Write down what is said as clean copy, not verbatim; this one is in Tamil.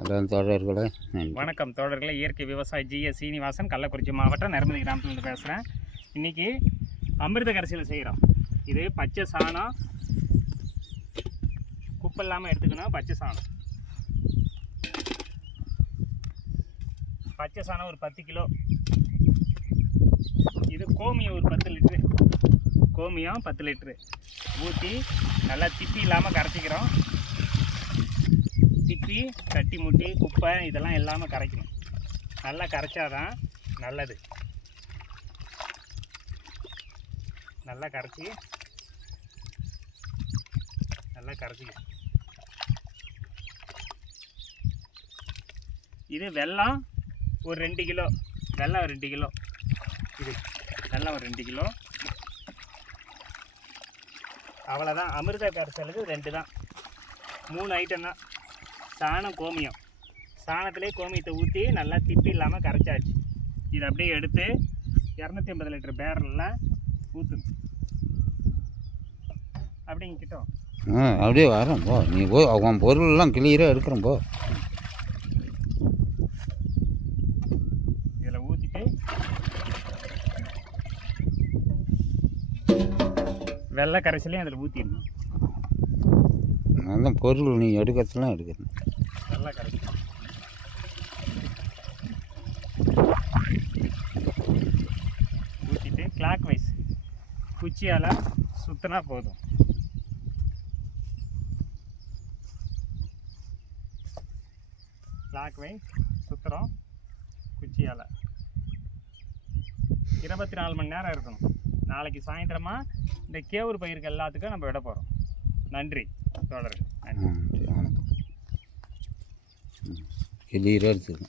அதான் தோழர்களே. வணக்கம் தோழர்களே. இயற்கை விவசாயி ஜிஎஸ் சீனிவாசன், கள்ளக்குறிச்சி மாவட்டம் நர்மதி கிராமத்துலேருந்து பேசுகிறேன். இன்றைக்கி அமிர்த கரைசல் செய்கிறோம். இது பச்சை சாணம், குப்பை இல்லாமல் எடுத்துக்கணும். பச்சை சாணம் ஒரு 10 கிலோ. இது கோமியம் ஒரு 10 லிட்ரு. கோமியம் 10 லிட்ரு ஊற்றி நல்லா திப்பி இல்லாமல் கரைச்சிக்கிறோம். திப்பி கட்டி முட்டி குப்பை இதெல்லாம் எல்லாமே கரைக்கணும். நல்லா கரைச்சாதான் நல்லது. நல்லா கரைச்சிக்கணும். இது வெல்லம் ஒரு 2 கிலோ. வெல்லம் ஒரு 2 கிலோ. இது வெல்லம் ஒரு 2 கிலோ. அவ்வளோதான். அமிர்த கரைசலுக்கு 2 தான், 3 ஐட்டம் தான். சாணம், கோமியம். சாணத்திலே கோமியத்தை ஊற்றி நல்லா திப்பி இல்லாமல் கரைச்சாச்சு. இதை அப்படியே எடுத்து 250 லிட்டர் பேரலில் ஊற்றணும். அப்படிங்கிட்டோம். அப்படியே வரேன் போ. நீ போய் அவன் பொருள்லாம் கிளியராக எடுக்கிறேன் போ. இதில் ஊற்றிட்டு வெள்ளை கரைசலையும் அதில் ஊற்றிடணும். அந்த பொருள் நீ எடுக்கிறதுலாம் எடுக்கணும். நல்லா கரைச்சி ஊற்றிட்டு கிளாக் வைஸ் குச்சியால் சுற்றினா போதும். Clock wise சுற்றுறோம் குச்சியால். 24 மணி நேரம் இருக்கணும். நாளைக்கு சாயந்தரமாக இந்த கேவுரு பயிருக்கு எல்லாத்துக்கும் நம்ம விட போகிறோம். நன்றி தோழர்கள். வணக்கம். கிளியராக எடுத்துக்கணும்.